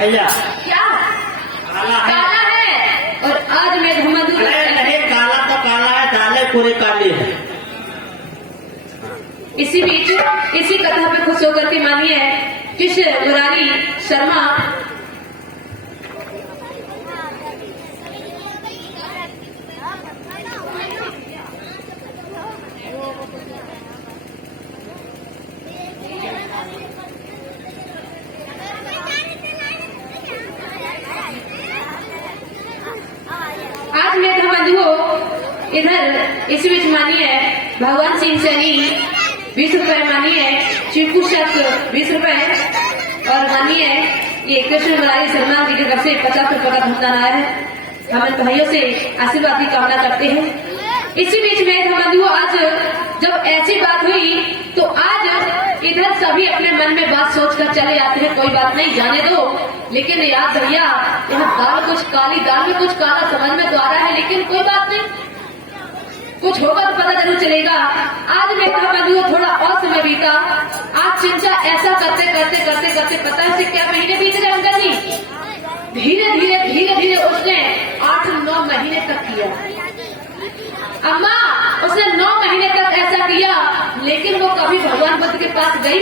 भैया क्या काला है। काला है और आज मैं घुमंदू नहीं, काला तो काला है, दालें पूरी काली है। इसी बीच इसी कथा पे खुश होकर के मानिए कृष्ण मुरारी शर्मा आज मैं घुमंदू इधर इसी बीच मानिए भगवान सिंह सैनी 20 रुपए मानिए, चिंकू शक 20 रुपए और मानिए ये कृष्ण मुरारी शर्मा जी की तरफ से 50 रुपए का भुगतान आया है। हम इन भाइयों से आशीर्वाद की कामना करते हैं। इसी बीच में घुमंदू आज जब ऐसी बात हुई तो आज इधर सभी अपने मन में बात सोचकर चले आते हैं, कोई बात नहीं जाने दो। लेकिन याद भैया यहाँ दाल कुछ काली, दाल में कुछ काला समझ में तो आ रहा है, लेकिन कोई बात नहीं, कुछ होगा तो पता जरूर चलेगा। आज मैं घुमंदू थोड़ा और समय बीता। आज चिंचा ऐसा करते करते करते करते पता है क्या महीने बीत गए अंकल जी। धीरे धीरे धीरे धीरे उसने 8-9 महीने तक किया। अम्मा उसने 9 महीने तक ऐसा किया, लेकिन वो कभी भगवान बुद्ध के पास गई?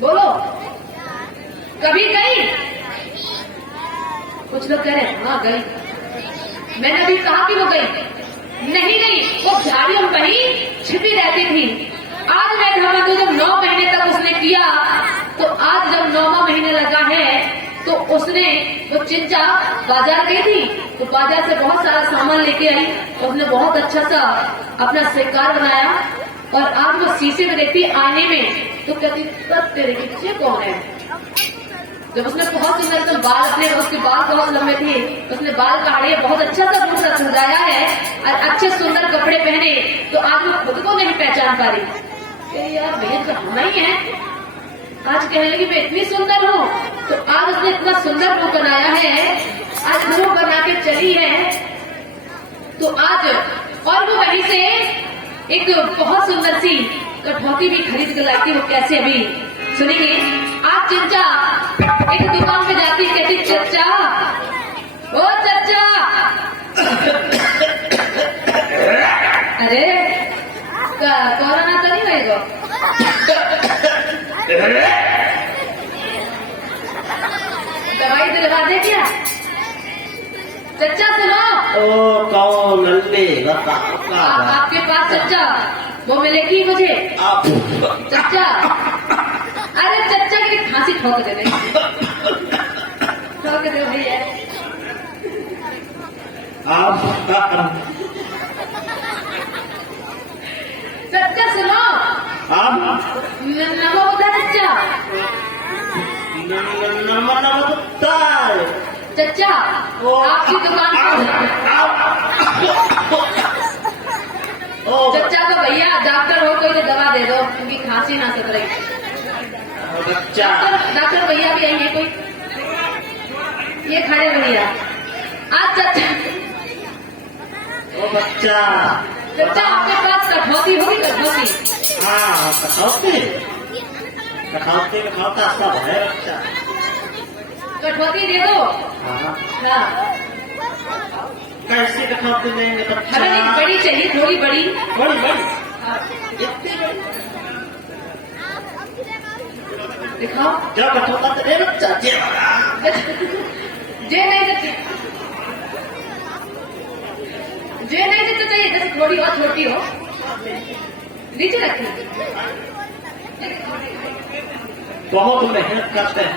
बोलो, कभी गई? कुछ लोग कह रहे हैं हाँ गई। मैंने अभी कहा कि वो गई नहीं गई, वो झाड़ियों में कहीं छिपी रहती थी। आज मैं घुमंदू जब 9 महीने तक उसने किया तो आज जब 9वां महीने लगा है तो उसने वो चिंचा बाजार गई थी तो बाजार से बहुत सारा सामान लेके आई। उसने बहुत अच्छा सा अपना शिकार बनाया और आज वो शीशे में देखती आईने में तो कहती तब तेरे बच्चे कौन है। जब उसने बहुत सुंदर एकदम बाल अपने, उसके बाल बहुत लंबे थे, उसने बाल काटे, बहुत अच्छा सा रूप सजाया है और अच्छे सुंदर कपड़े पहने तो आज वो खुद को नहीं पहचान पा रही। यार भैया तो होना ही है। आज कहने लगी मैं इतनी सुंदर हूँ, तो आज उसने इतना सुंदर रूप बनाया है, आज रूप बना के चली है। तो आज और वो वहीं से एक बहुत सुंदर सी कठौती भी खरीद कर लाई थी। वो कैसे अभी सुनेंगे। आज चिंचा एक दुकान पे जाती, कहती चचा, ओ चचा, अरे कोरोना तो नहीं रहेगा? दवाई दिलवा दे क्या? चचा सुनो। ओ कौन नंदे आपके पास चचा वो मिलेगी मुझे? आप चचा, अरे चचा की फांसी ठोक दे ठोक दे भैया। आप चचा सुनो। नमो बुद्धा चचा। चचा आपकी दुकान चचा तो भैया डॉक्टर हो कोई तो दवा दे दो, उनकी खांसी ना सत रही। डॉक्टर भैया भी आई है कोई? ये खड़े भैया। आज चचा, ओ बच्चा, चचा आपके पास कठौती होगी? कठौती? हाँ कठौती, कठौती कठौता सब है बच्चा। कठौती दे दो। हाँ कैसी कठौती लेंगे बच्चा? हमें एक बड़ी चाहिए, थोड़ी बड़ी। बड़ी बड़ी इतनी बड़ी दिखाओ। जो कठौता तो दे बच्चा। जे नहीं देते, जे नहीं देते चाहिए, जैसे थोड़ी और छोटी हो नीचे रखी। बहुत मेहनत करते हैं।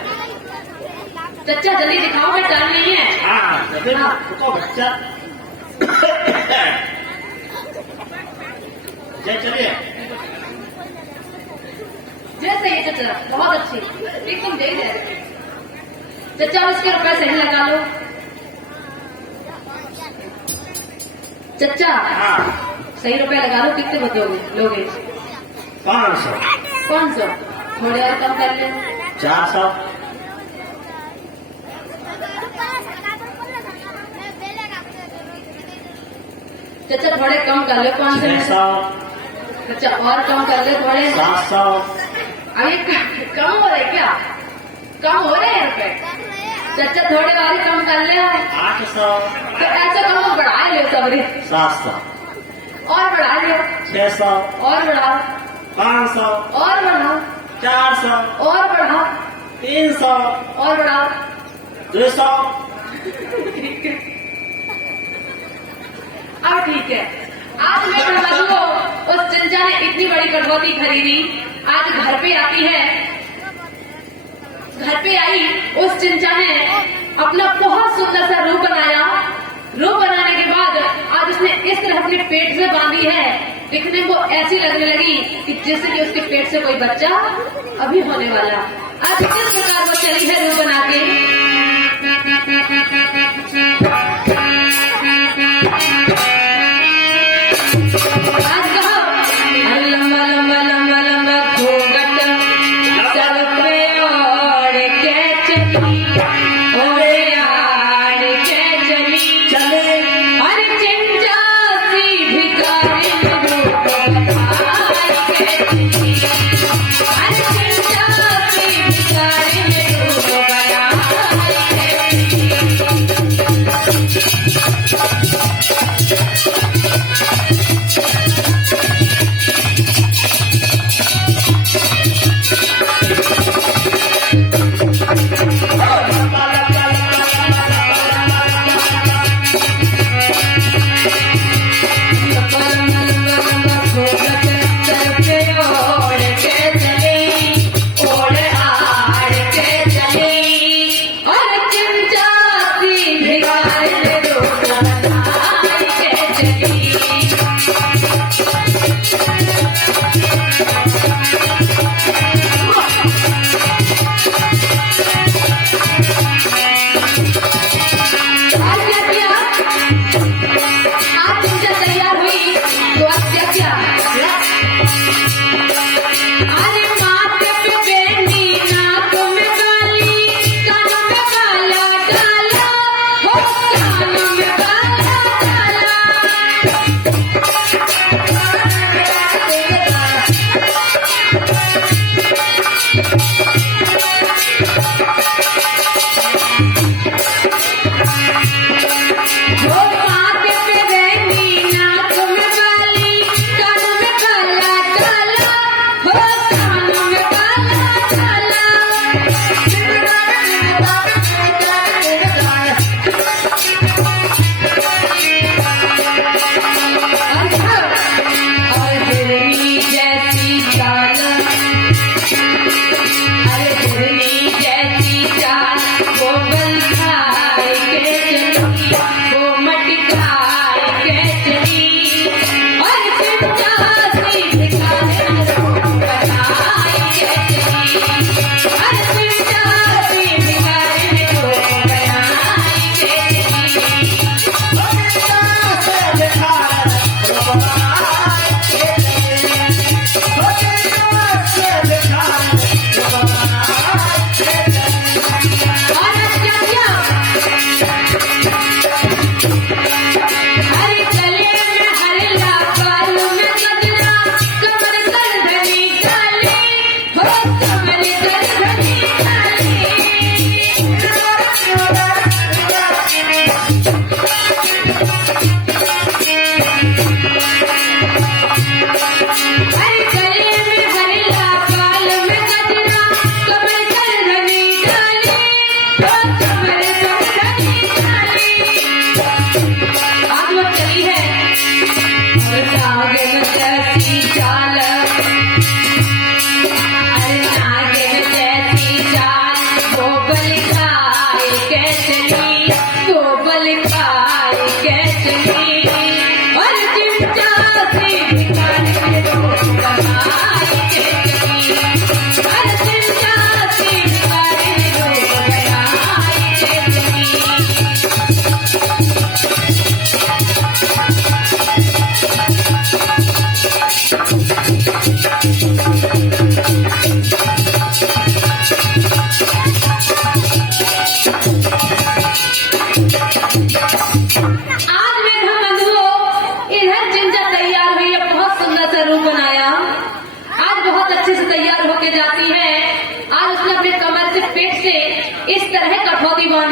चचा जल्दी दिखाओ, मैं टाइम नहीं है। हाँ तो बच्चा चलिए जैसे ये चचा बहुत अच्छी एकदम दे दे। चचा उसके रुपए सही लगा लो। चचा सही रुपए लगा लो। कितने बचोगे लोगे? 500 500 थोड़े और कम कर ले। 400 चचा थोड़े कम कर लो। 500 चचा और कम कर ले थोड़े। 700 अभी कम हो रहा है क्या? कम हो रहे हैं रुपए? चाचा थोड़े और ही कम कर ले। 800, तो ऐसा कम बढ़ा ले सबरी, 700, और बढ़ा ले, 600, और बढ़ा, 500, और बढ़ा, 400, और बढ़ा, 300, और बढ़ा। 200। अब ठीक है, आज मैं कटवाती को उस चंचा ने इतनी बड़ी कटौती खरीदी, आज घर पे आती है। घर पे आई उस चंचा ने अपना बहुत सुंदर सा रूप बनाया। रूप बनाने के बाद आज उसने इस तरह अपने पेट से बांधी है, दिखने को ऐसी लगने लगी कि जैसे कि उसके पेट से कोई बच्चा अभी होने वाला। आज किस प्रकार वो चली है रूप बना के। आज कहो लंबा लंबा लंबा लंबा घूंघट सर पे ओढ़ के चली, ओढ़े आड़ के चली, चले अरे चिंचा सी भिखारी रूप बना के चली, अरे चिंचा सी भिखारी रूप बना के चली।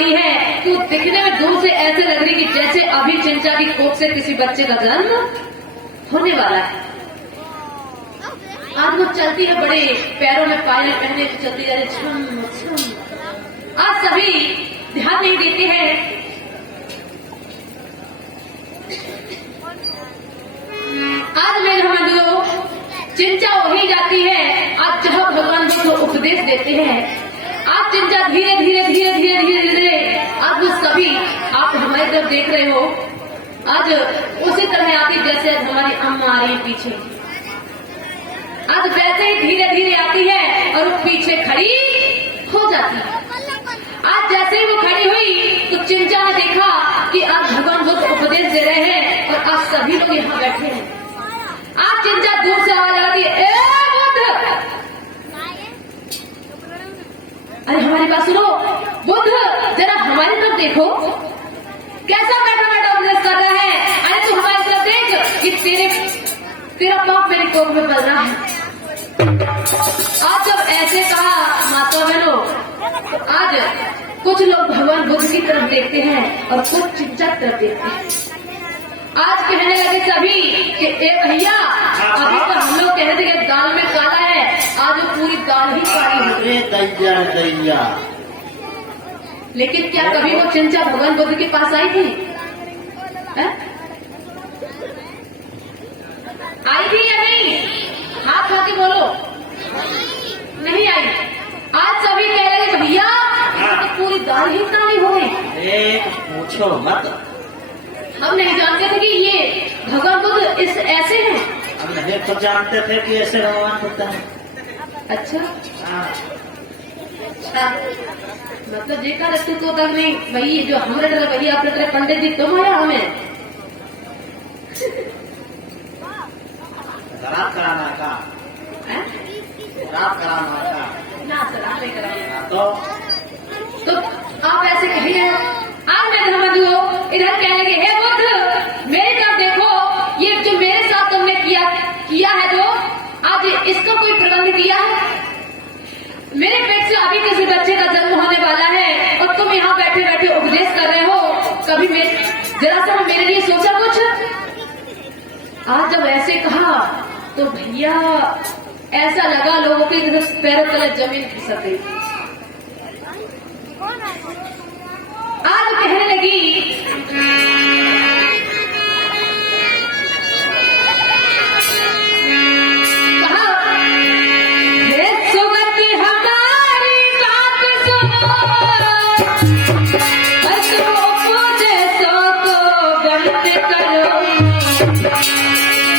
रही है कि वो दिखने में दूर से ऐसे लग रही कि जैसे अभी चिंचा की कोख से किसी बच्चे का जन्म होने वाला है। आज वो चलती है, बड़े पैरों में पायल पहने चलती जा रही, छम छम। आज सभी ध्यान नहीं देते हैं। आज मेरे बंधुओं, चिंचा वही जाती है आज जहां भगवान बुद्ध उपदेश देते हैं। आज चिंचा धीरे धीरे धीरे धीरे धीरे धीरे आज वो सभी आप हमारी तरफ देख रहे हो, आज उसी तरह आती जैसे आज हमारी अम्मा आ रही है पीछे। आज वैसे ही धीरे धीरे आती है और वो पीछे खड़ी हो जाती है। आज जैसे ही वो खड़ी हुई तो चिंचा ने देखा कि आज भगवान बुद्ध उपदेश दे रहे हैं और आज सभी लोग यहाँ बैठे हैं। आज चिंचा दूर से आवाज लगाती है, ए बुद्ध, अरे हमारी बात सुनो, बुद्ध जरा हमारी तरफ देखो, कैसा बैठा बैठा उपदेश कर रहा है। अरे तू हमारी तरफ देख कि तेरा पाप मेरी कोख में पल रहा है। आज जब ऐसे कहा माता बहनों, तो आज कुछ लोग भगवान बुद्ध की तरफ देखते हैं और कुछ चिंचा की तरफ देखते हैं। आज कहने लगे सभी कि ए भैया, अभी तो हम लोग कह रहे थे कि दाल में काला है, आज वो पूरी दाल ही काली हो गई। दैया दैया। लेकिन क्या कभी वो चिंचा भगवान बुद्ध के पास आई थी? है? आई थी या नहीं? हाथ खा के बोलो। नहीं आई। आज सभी कह रहे हैं भैया तो पूरी दाल ही काली हो गई। पूछो मत, हम नहीं जानते थे कि ये भगवान बुद्ध इस ऐसे हैं। हम नहीं तो जानते थे कि ऐसे भगवान होता है। अच्छा हाँ। अच्छा, मतलब देखा रखते तो तक नहीं भाई, जो हमारे तरह भैया अपने तरह पंडित जी तुम आया हमें रात कराना का, रात कराना का ना सर, आप नहीं कराना। तो आप ऐसे कहिए। आज मैं धर्मदुओ इधर कहने के, हे बुद्ध मेरी तरफ देखो, ये जो मेरे साथ तुमने किया है, जो आज इसका कोई प्रबंध किया है? मेरे पेट से अभी किसी बच्चे का जन्म होने वाला है और तुम यहाँ बैठे बैठे उपदेश कर रहे हो। कभी जरा सा मेरे लिए सोचा कुछ? आज जब ऐसे कहा तो भैया ऐसा लगा लोगों के पैरों तले जमीन खिसक गई। आज कहने लगी, कहा हे सुमति हमारी बात सुनो, मुझे सो तो बंद करो,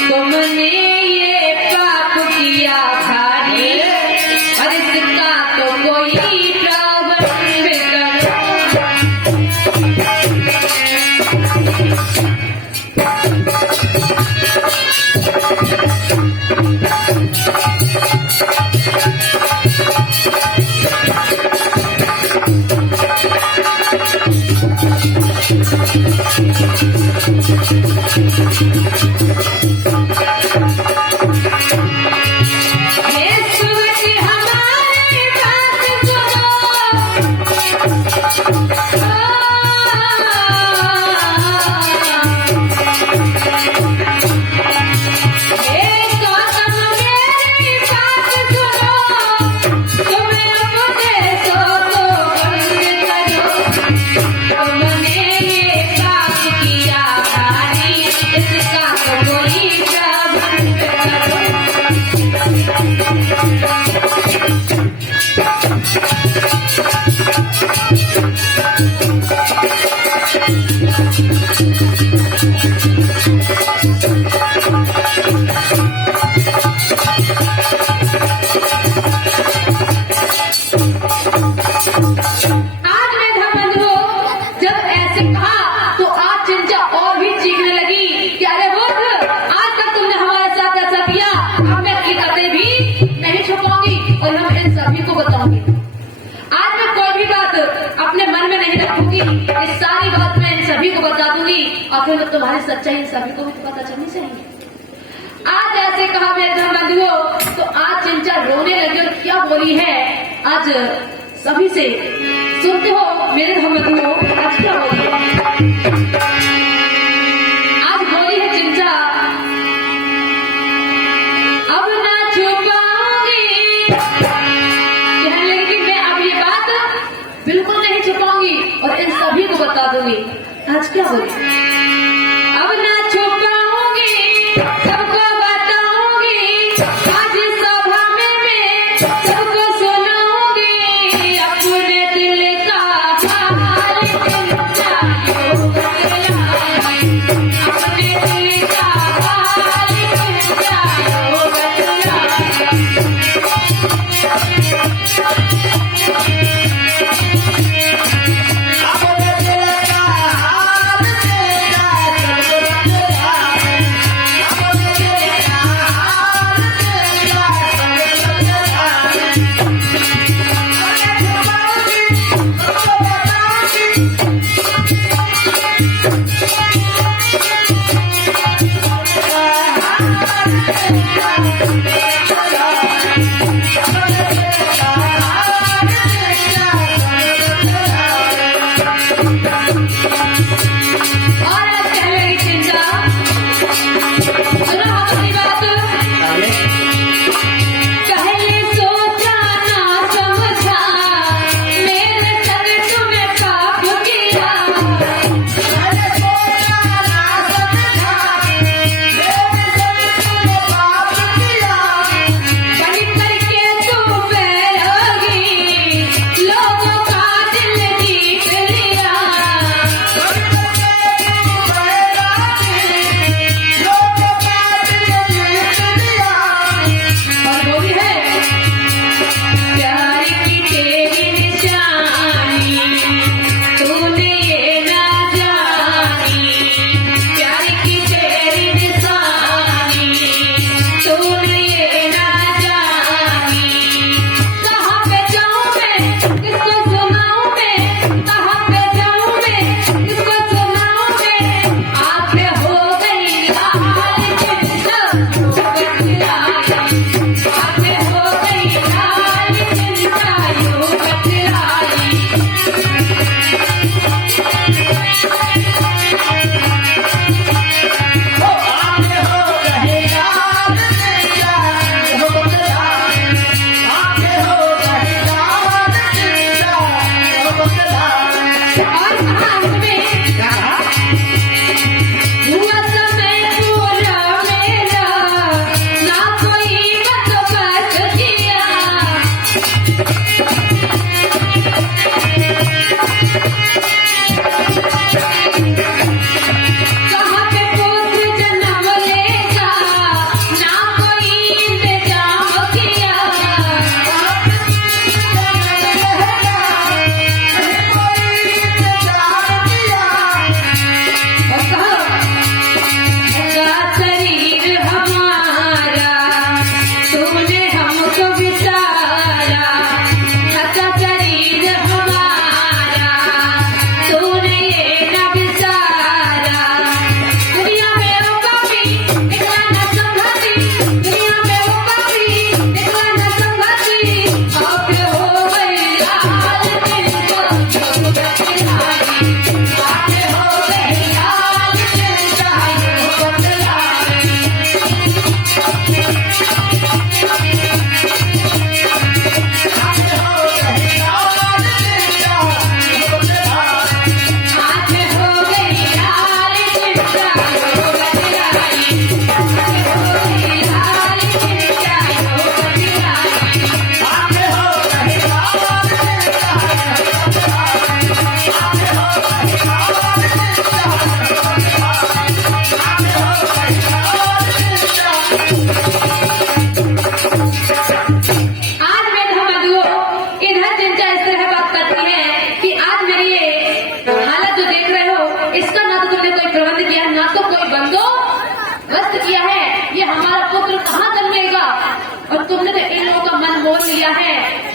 तुमने ये पाप किया भारी और इसका तो कोई प्रबंध करो। और फिर तुम्हारी सच्चाई सभी को भी तो पता चलनी चाहिए। आज ऐसे कहा मेरे धर्मबंधुओं, तो आज चिंचा रोने लगी और क्या बोली है। आज सभी से सुनते हो मेरे धर्मबंधुओं, आज क्या हो रही है? आज बोली है चिंचा, अब ना छुपाऊंगी। कहने लगी कि मैं अब ये बात बिल्कुल नहीं छुपाऊंगी और इन सभी को बता दूंगी। आज क्या बोली? अब ना छुपाऊंगी, सबको बताऊंगी, आज सभा में मैं सबको सुनाऊंगी, अपने दिल का हाल चिंचा यूं बतलाऊंगी, अपने दिल का हाल चिंचा यूं बतलाऊंगी।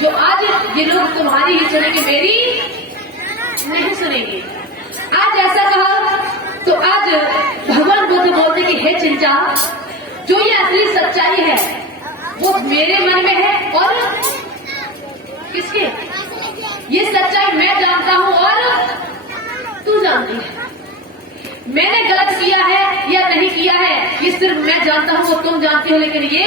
जो आज ये लोग तुम्हारी ही सुनेंगे, मेरी नहीं सुनेंगे। आज ऐसा कहा तो आज भगवान बुद्ध बोलते कि हे चिंचा, जो ये असली सच्चाई है वो मेरे मन में है और किसके ये सच्चाई मैं जानता हूँ और तू जानती है। मैंने गलत किया है या नहीं किया है ये सिर्फ मैं जानता हूँ, वो तुम जानती हो। लेकिन ये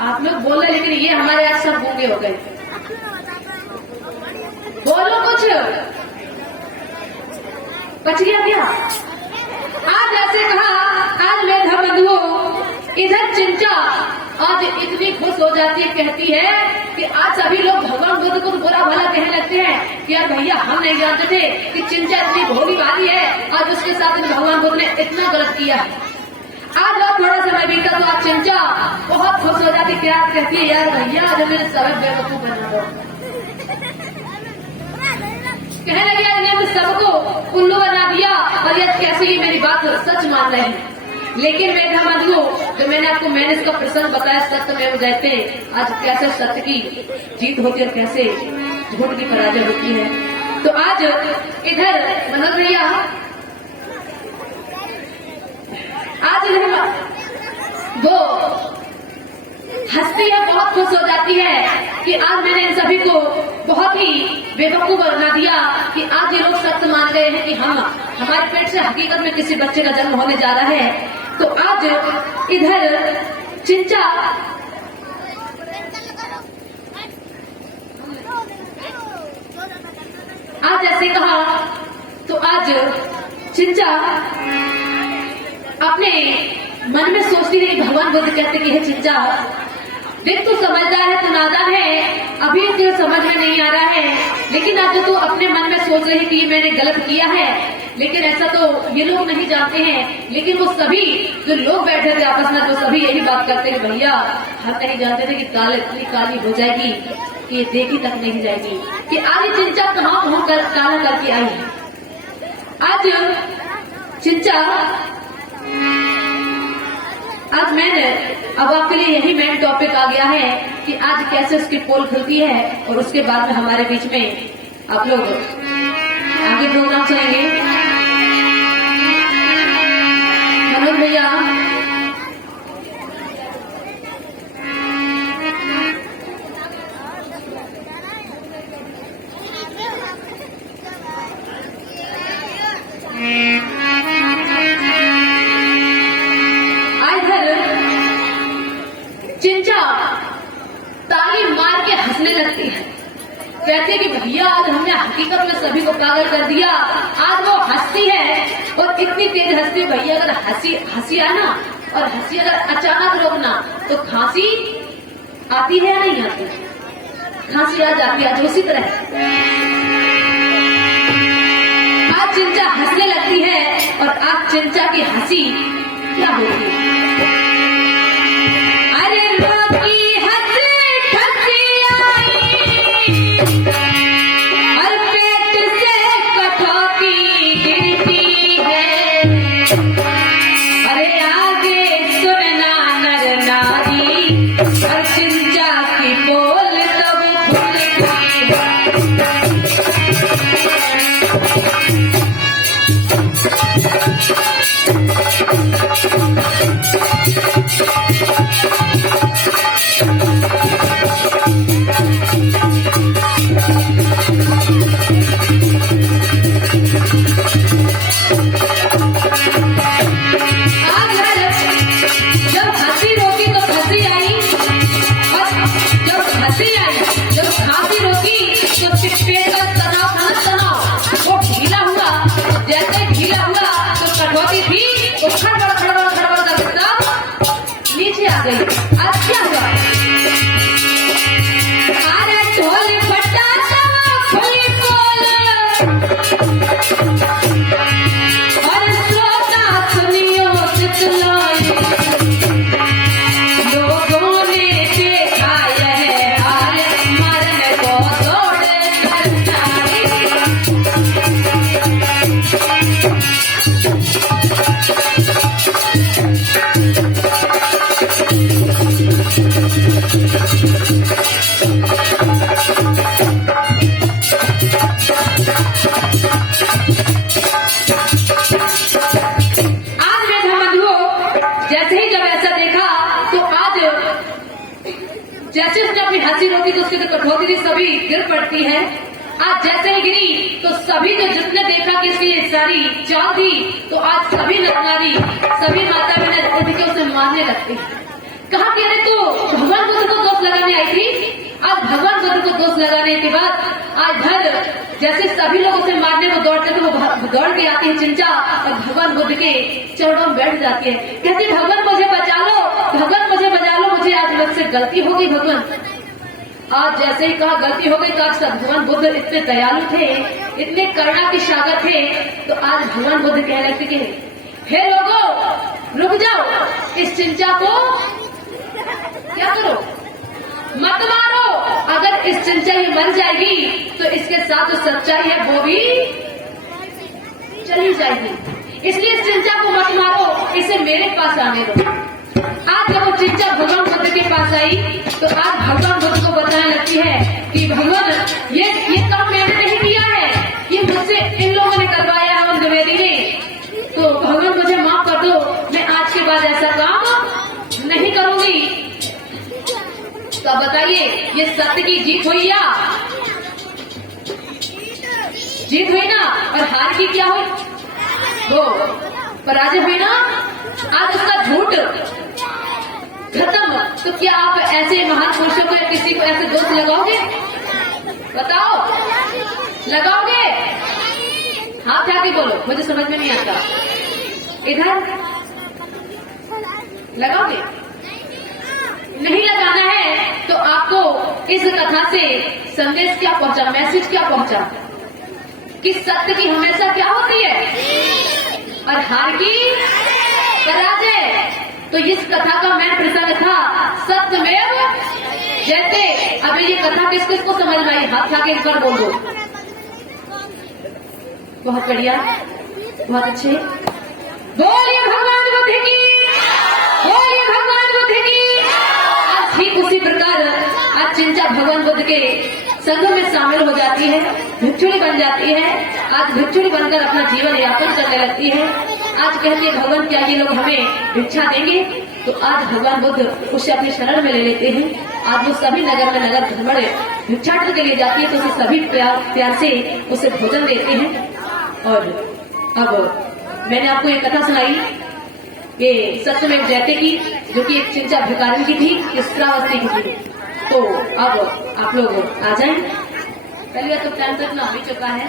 आप लोग बोल रहे, लेकिन ये हमारे आज सब गूंगे हो गए। बोलो कुछ, बच गया क्या? आज ऐसे कहा, आज मेधा बंधुओं, इधर चिंचा आज इतनी खुश हो जाती है, कहती है कि आज सभी लोग भगवान बुद्ध को बुरा भला कहने लगते हैं कि यार भैया हम नहीं जानते थे कि चिंचा इतनी भोली भाली है, आज उसके साथ भगवान बुद्ध ने इतना गलत किया है। आज और थोड़ा समय बीता तो आज चिंचा बहुत खुश हो जाती, क्या कहती है, यार भैया आज मेरे सब बेवकूफ बना दो। कहने लगे आज ने सबको उल्लू बना दिया और यह कैसे ये मेरी बात सच मान रहे हैं। लेकिन मेधा बंधुओं, जो मैंने इसका प्रसंग बताया, सत्य में जयते, आज कैसे सत्य की जीत होती है और कैसे झूठ की पराजय होती है। तो आज इधर मनोज भैया, आज वो हंसती है, बहुत खुश हो जाती है कि आज मैंने इन सभी को बहुत ही बेवकूफ बना दिया कि आज ये लोग सत्य मान गए हैं कि हमारे पेट से हकीकत में किसी बच्चे का जन्म होने जा रहा है। तो आज इधर चिंचा आज ऐसे कहा, तो आज चिंचा अपने मन में सोचती रही। भगवान बुद्ध कहते कि हे चिंचा, देख तू समझदार है, तू नादान है, अभी तुझे समझ में नहीं आ रहा है, लेकिन आज जो तू अपने मन में सोच रही थी मैंने गलत किया है, लेकिन ऐसा तो ये लोग नहीं जानते हैं। लेकिन वो सभी जो लोग बैठे थे आपस में, तो सभी यही बात करते हैं, भैया हम नहीं जानते थे कि काले इतनी काली हो जाएगी कि ये देखी तक नहीं जाएगी कि आज चिंचा कहाँ मुंह काला करके आई। आज चिंचा, आज मैंने अब आपके लिए यही मेन टॉपिक आ गया है कि आज कैसे उसकी पोल खुलती है और उसके बाद में हमारे बीच में आप लोग आगे प्रोग्राम चलेंगे। मनोज भैया, चिंचा ताली मार के हंसने लगती है, कहती है कि भैया आज हमने हकीकत में सभी को पागल कर दिया। आज वो हंसती है और इतनी तेज हंसती है, भैया अगर हंसी आए ना और हंसी अगर अचानक रोकना तो खांसी आती है या नहीं आती? खांसी आ जाती है। आज उसी तरह आज चिंचा हंसने लगती है और आज चिंचा की हंसी क्या होती है? नीचे आ गई। आज क्या हुआ? अरे ढोल फटाता खुली बोल और श्रोता सुनियो चितलाई, लोगों ने देखा यह हाल, मरने को दौड़ करना गिर पड़ती है। आज जैसे ही गिरी तो सभी जो जिसने देखा कि इसकी सारी चाल थी, तो आज सभी नरनारी, सभी माता बहन के उसे मारने लगती। कहा कि अरे तो भगवान बुद्ध को दोष लगाने आई थी। आज भगवान बुद्ध को दोष लगाने के बाद आज धर जैसे सभी लोग उसे मारने को दौड़ते थे, वो दौड़ के आती है चिंचा और भगवान बुद्ध के चरणों में बैठ जाती है। कहती भगवान मुझे बचा लो, भगवान मुझे बचा लो, मुझे आज मुझसे गलती हो गई भगवान। आज जैसे ही कहा गलती हो गई तो आज भगवान बुद्ध इतने दयालु थे, इतने करुणा के सागर थे, तो आज भगवान बुद्ध कहने लगे हे लोगों रुक जाओ, इस चिंचा को क्या करो मत मारो। अगर इस चिंचा ये मर जाएगी तो इसके साथ जो सच्चाई है वो भी चली जाएगी, इसलिए इस चिंचा को मत मारो, इसे मेरे पास आने दो। आज जब वो चिंचा भगवान बुद्ध के पास आई तो आज भगवान बुद्ध को बताने लगती है कि भगवान ये काम मैंने नहीं किया है, ये मुझसे इन लोगों ने करवाया है, उन द्विवेदी ने, तो भगवान मुझे माफ कर दो, मैं आज के बाद ऐसा काम नहीं करूंगी। तो बताइए ये सत्य की जीत हुई या जीत हुई ना, और हार की क्या हुई, वो पराजय हुई ना। आज उसका झूठ खत्म। तो क्या आप ऐसे महान पुरुषों को या किसी को ऐसे दोष लगाओगे, बताओ लगाओगे? हाथ आके बोलो, मुझे समझ में नहीं आता। इधर लगाओगे? नहीं लगाना है तो आपको इस कथा से संदेश क्या पहुंचा, मैसेज क्या पहुंचा कि सत्य की हमेशा क्या होती है और हार की पराजय। तो इस कथा का मेन प्रसंग था सत्यमेव जयते। अभी ये कथा किस किस को समझ में आई, हाथ आके एक बार बोल दो। बहुत बढ़िया, बहुत अच्छे। बोलिए भगवान बुद्ध की, बोलिए भगवान बुद्ध की। आज ठीक उसी प्रकार आज चिंचा भगवान बुद्ध के संघ में शामिल हो जाती है, भिक्षुणी बन जाती है। आज भिक्षुणी बनकर अपना जीवन यापन करने लगती है। आज कहती है भगवान क्या ये लोग हमें भिक्षा देंगे, तो आज भगवान बुद्ध उसे अपने शरण में ले लेते हैं। आज वो सभी नगर में नगर भ्रमण भिक्षाटन के लिए जाती है, तो उसे सभी प्यार से उसे भोजन देते हैं। और अब मैंने आपको एक कथा सुनाई ये सत्यमेव जयते की, जो कि एक चिंचा भिखारिन की थी, श्रावस्ती की थी। तो अब आप लोग आ जाएं, पहले तो टाइम तक ना हो चुका है।